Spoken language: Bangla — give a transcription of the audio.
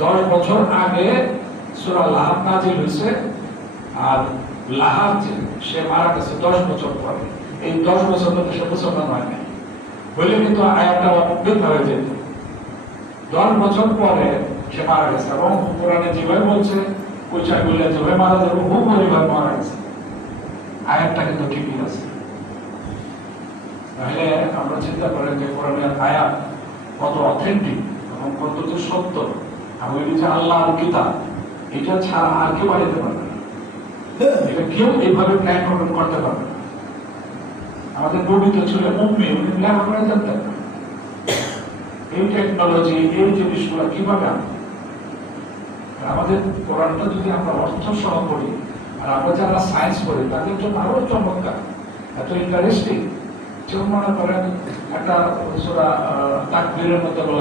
10 বছর আগে সূরা লাহাব নাযিল হয়েছে, আর লাহাব সে মারা গেছে 10 বছর পরে। এই 10 বছর মধ্যে সে মুসলমান হয় নাই, বলে কিন্তু আয়াতটা মিথ্যা হয়ে যেত। 10 বছর পরে সে মারা গেছে, এবং কোরআনে যেভাবে বলছে পয়সাগুলো যেভাবে মারা যাবে খুব পরিবার মারা গেছে, আয়াতটা কিন্তু ঠিকই আছে। তাহলে আমরা চিন্তা করেন যে কোরআনের আয়াত কত অথেন্টিক এবং কতটুকু সত্য, এবং এই যে আল্লাহর কিতাব, এটা ছাড়া আর কেউ বাড়িতে পারবে না, এটা কেউ এইভাবে প্ল্যান করতে পারবে না। আমাদের নবী তো ছিল উম্মি, উনি লেখাপড়া জানতেন না। এই টেকনোলজি, এই জিনিসগুলো কিভাবে আমাদের কোরআনটা যদি আমরা অর্থ সহ পড়ি, আর আমরা যারা সায়েন্স পড়ি তাদের জন্য আরো চমৎকার, এত ইন্টারেস্টিং। যেমন মনে করেন একটা তাকবীরের মধ্যে বলা